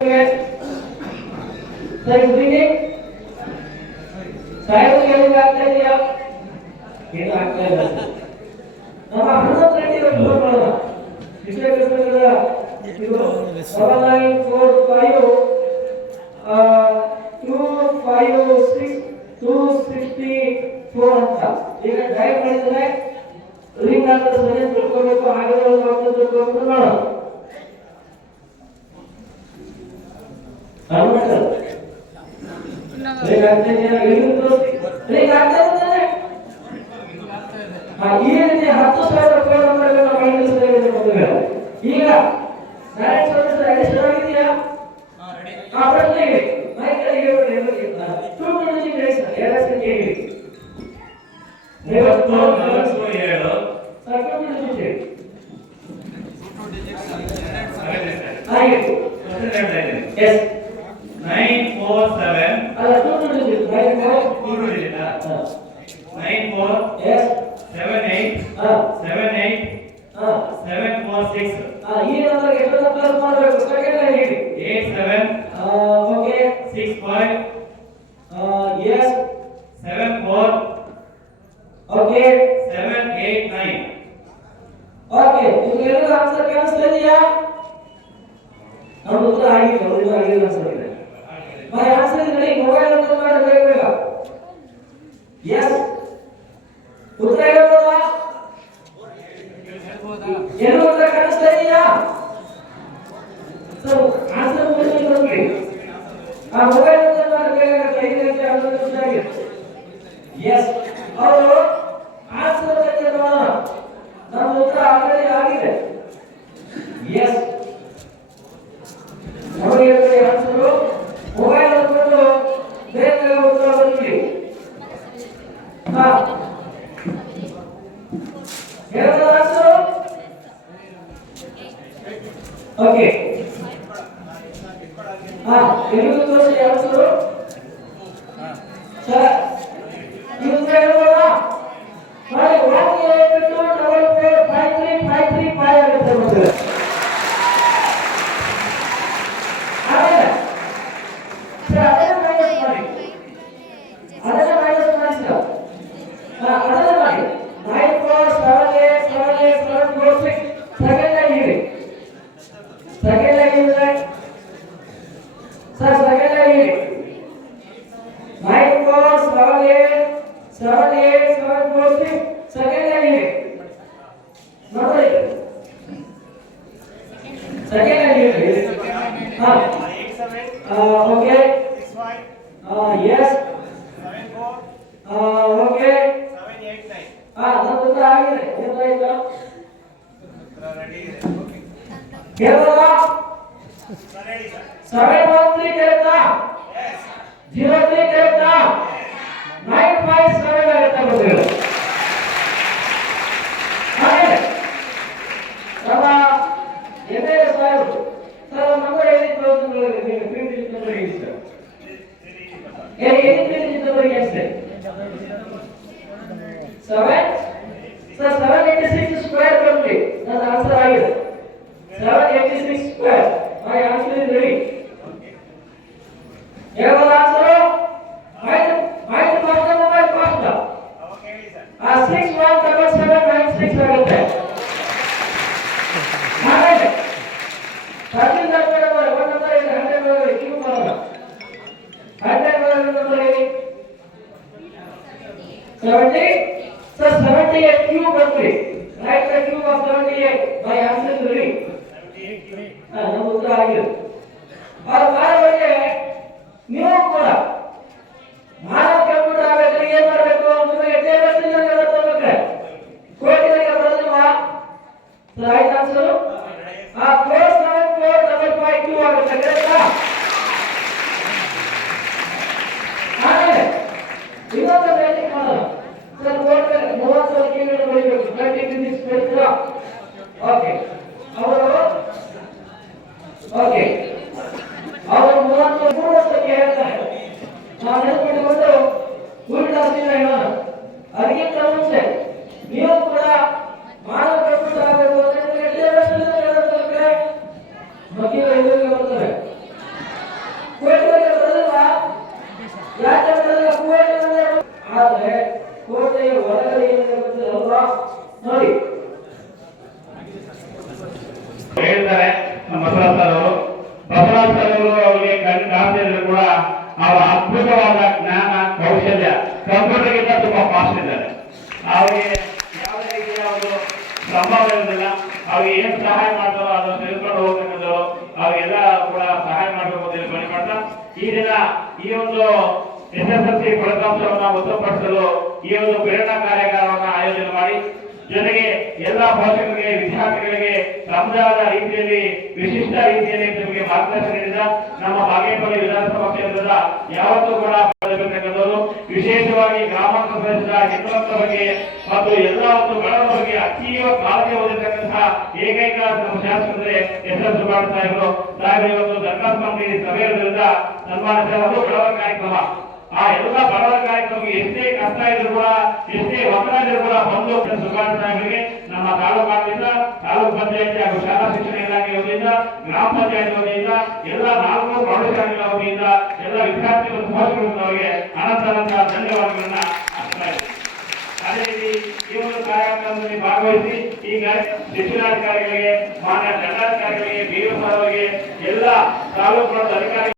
ಸರಿ ಹುಡುಗಿ ಸಾಯಂಕಾಲ ಏನು ಆಗ್ತಾ ಇದೆಯಾ? ಏನು ಆಗ್ತಾ ಇಲ್ಲ. ನಮ್ಮ ಹನುಮಂತ ರೆಡ್ಡಿ ಅವರು ಫೋನ್ ಮಾಡೋಣ. ವಿಷಯಗಳ ಇದು 7945 256 264 ಅಂತ ಈಗ ಡಯಲ್ ಮಾಡಿದ್ರೆ ರಿಂಗ್ ಆಗ್ತದೆ. ಸರಿ ತಿಳ್ಕೊಬೇಕು. ಹಾಗೆ ತಿಳ್ಕೊಬೇಕು ಮಾಡೋಣ. ಈಗ ಎಸ್ 947 ಅಲ್ಲ 2 digit 2 digit 94 yes 78 78 746 ಈ ನಂಬರ್ ಎಷ್ಟು ಪ್ಲಸ್ ಮಾಡಬೇಕು? ಸೆಕೆಂಡ್ ಲೈನ್ ಹೇಳಿ. 87 ಓಕೆ 65 yes 74 ಓಕೆ 789 ಓಕೆ. ನಿಮಗೆ ಆನ್ಸರ್ ಕಾಣಿಸ್ತಾ ಇದೆಯಾ? ನಮ್ಮ ಉತ್ತರ ಆಗಿಲ್ಲ sir. My answer is ready. Mobile open ಮಾಡಬೇಕು ಈಗ. Yes. ಉತ್ತರ ಹೇಳ್ಬೋದಾ? ಏನು ಉತ್ತರ ಕಾಣಿಸ್ತಾ ಇದೆಯಾ? ಸರ್ ಆನ್ಸರ್ ನೋಡಿ. ಆ ಮೊಬೈಲ್ ಓಪನ್ ಮಾಡಬೇಕು. 5 ಗಂಟೆ 11 ನಿಮಿಷ ಆಗಿದೆ. Yes. ಅವರು ಆನ್ಸರ್ ಬಗ್ಗೆ ನೋಡೋಣ. ನಮ್ಮ ಉತ್ತರ ಆಲ್ರೆಡಿ ಆಗಿದೆ. Yes. ನೋಡಿ ಆನ್ಸರ್ ಮೊಬೈಲ್ ಓದ್ಕೊಂಡು ಬೇಗ ಉತ್ತರ ಬರೀರಿ. ಹೇಳ್ಬೋದ ಆನ್ಸರ್? ಓಕೆ ಎಲ್ಲರಿಗೂ ತೋರಿಸಿ ಆನ್ಸರ್. ಸರ್ ಈ ಉತ್ತರ ಹೇಳ್ಬೋದಾ? ನೋಡಿ 182445353 ಆಗುತ್ತೆ ಮಕ್ಕಳೇ. Okay. Yes. 74 okay. 789 ನಮ್ಮ ಉತ್ತರ ಆಗಿದೆ. ಏನಾಯ್ತು? ಉತ್ತರ ರೆಡಿ ಇದೆ. ಓಕೆ ಹೇಳ್ಬೋದಾ? Ready sir. 713 ಕೇಳ್ತಾ? yes 03 ಕೇಳ್ತಾ? 957 ಆಗುತ್ತೆ ಮಕ್ಕಳೇ. ಹಾಗೆ ನಮ್ಮ ಎಮ್ಎಸ್ ಸಾಹೇಬ್ ಸರ್ ನಂಬರ್ ಹೇಳಿ ತೋರಿಸ್ಕೊಳ್ಳಿ. ನೀವು ಪ್ರಿಂಟ್ ನಂಬರ್ ಹೇಳಿ ಸರ್. ಏನು ಪ್ರಿಂಟ್ ನಂಬರ್ ಎಷ್ಟು? 7 ಸರ್ 786 ಸ್ಕ್ವೇರ್ ಕಂಪ್ಲೀಟ್. ನನ್ನ ಆನ್ಸರ್ ಆಗಿದೆ 786 square. My answer is ready. ಹೇಳ್ಬೋದ answer? Mind fast mobile fast. Okay ಹೇಳಿ ಸರ್. 617796 ಆಗುತ್ತೆ. ಹಾಗೆ ಸರ್ವಿಸ್ ನಂಬರ್ ಒಂದು ನಂಬರ್ ಇದೆ 100 ಕ್ಯೂ ಮಾಡೋಣ. 100 ನಂಬರ್ ಹೇಳಿ. 70 sir 78 cube complete. Write the cube of 78. My answer is ready. 78. ನಮ್ಮ ಉತ್ತರ ಆಗಿದೆ. ಬಾರಬಾರವರಿಗೆ ನೀವು ಕೂಡ ಮಾನವ ಕಂಪ್ಯೂಟರ್ ಆಗಬೇಕು. ಏನು ಮಾಡಬೇಕು? ನಿಮಗೆ ಟೇಬಲ್ ಹೇಳ್ತಾರೆ ಕೋಟಿಗೆ ಬರೋದಿಲ್ವಾ? ರೈಟ್ ಆನ್ಸರ್ 474552 ಆಗುತ್ತೆ. ಕರೆಕ್ಟಾ? ಆಮೇಲೆ ಇನ್ನೊಂದು ರೇಟಿಂಗ್ ಮಾಡೋಣ ಸರ್. ಕೋಟ್ 30 ಕಿಲೋ ಬರೀಬೇಕು. 30 ಮಿನಿಟ್ಸ್ ಬೇಕು. ಓಕೆ ಅವರು 33 ಹೇಳ್ತಾರೆ. ನಾವು ನೆನಪಿಟ್ಟುಕೊಂಡು ಉಲ್ಟಾ ಸೀದಾ ಹೇಳೋಣ. ಅದಕ್ಕಿಂತ ಮುಂಚೆ ನೀವು ಕೂಡ ಮಾನವ ಕಂಪ್ಯೂಟರ್ ಆಗಬೇಕು. ಅವರ ಅದ್ಭುತವಾದ ಜ್ಞಾನ ಕೌಶಲ್ಯ ಕಂಪ್ಯೂಟರ್ಗಿಂತ ತುಂಬಾ ಫಾಸ್ಟ್ ಇದ್ದಾರೆ. ಅವರಿಗೆ ಯಾವುದೇ ರೀತಿಯ ಒಂದು ಸಂಭವ ಇರೋದಿಲ್ಲ. ಅವ್ರಿಗೆ ಏನ್ ಸಹಾಯ ಮಾಡ್ತಾರೋ ಅದನ್ನು ತಿಳ್ಕೊಂಡು ಹೋಗ್ತಕ್ಕಂಥವ್ರು, ಅವ್ರಿಗೆಲ್ಲ ಕೂಡ ಸಹಾಯ ಮಾಡಬೇಕು ಅಂತ ಹೇಳಿ ಮನವಿ ಮಾಡ್ತಾ ಈ ದಿನ ಈ ಒಂದು SSLC ಫಲಿತಾಂಶವನ್ನು ಉತ್ತಮಪಡಿಸಲು ಈ ಒಂದು ಪ್ರೇರಣಾ ಕಾರ್ಯಾಗಾರವನ್ನು ಆಯೋಜನೆ ಮಾಡಿ ಜೊತೆಗೆ ಎಲ್ಲ ಪೋಷಕರಿಗೆ ವಿದ್ಯಾರ್ಥಿಗಳಿಗೆ ತಮ್ಮದಾದ ರೀತಿಯಲ್ಲಿ ವಿಶಿಷ್ಟ ರೀತಿಯಲ್ಲಿ ನಿಮಗೆ ಮಾರ್ಗದರ್ಶನ ನೀಡಿದ ನಮ್ಮ ಬಾಗೇಪಲ್ಲಿ ವಿಧಾನಸಭಾ ಕ್ಷೇತ್ರದ ಯಾವತ್ತೂ ಕೂಡ ಪಡೆದಿರತಕ್ಕಂಥವರು, ವಿಶೇಷವಾಗಿ ಗ್ರಾಮಾಂತರ ಪ್ರದೇಶದ ಹೆಣ್ಣುಮಕ್ಕಳ ಬಗ್ಗೆ ಮತ್ತು ಎಲ್ಲ ಒಂದು ಬಡವರ ಬಗ್ಗೆ ಅತೀವ ಕಾಳಜಿ ಹೊಂದಿರತಕ್ಕಂತಹ ಏಕೈಕ ನಮ್ಮ ಶಾಸಕರೇ SS ಸುಬ್ಬಣ್ಣ ಸಾಹೇಬರು. ಇವತ್ತು ದರ್ಖಾಸ್ತು ಕಮಿಟಿ ಸಭೆ ಇರೋದ್ರಿಂದ ಸನ್ಮಾನಿಸಿದ ಅದು ಬಡವರ ಕಾರ್ಯಕ್ರಮ. ಆ ಎಲ್ಲ ಬಡವರ ಕಾರ್ಯಕ್ರಮಕ್ಕೆ ಎಷ್ಟೇ ಕಷ್ಟ ಇದ್ರು ಕೂಡ ಎಷ್ಟೇ ಒತ್ತಡ ಇದ್ರು ಕೂಡ ಬಂದು ಸುಬ್ಬಣ್ಣ ಸಾಹೇಬರಿಗೆ ನಮ್ಮ ತಾಲೂಕಾದ್ಯಂತ ತಾಲೂಕು ಪಂಚಾಯತಿ ಹಾಗೂ ಶಾಲಾ ಶಿಕ್ಷಣ ಇಲಾಖೆ ವತಿಯಿಂದ ಗ್ರಾಮ ಪಂಚಾಯತ್ ವತಿಯಿಂದ ಎಲ್ಲ 4 ಪ್ರೌಢಶಾಲೆಗಳ ವತಿಯಿಂದ ಎಲ್ಲ ವಿದ್ಯಾರ್ಥಿಗಳು ಪೋಷಕರಿಗೆ ಅನಂತ ಧನ್ಯವಾದಗಳನ್ನ ಅರ್ಪಿಸ್ತಾ ಇದ್ದೇನೆ. ಅದೇ ರೀತಿ ಈ ಒಂದು ಕಾರ್ಯಕ್ರಮದಲ್ಲಿ ಭಾಗವಹಿಸಿ ಈಗ ಶಿಕ್ಷಣಾಧಿಕಾರಿಗಳಿಗೆ ಮಾನ್ಯ ದಂಡಾಧಿಕಾರಿಗಳಿಗೆ BO ಅವರಿಗೆ ಎಲ್ಲ ತಾಲೂಕು ಅಧಿಕಾರಿಗಳು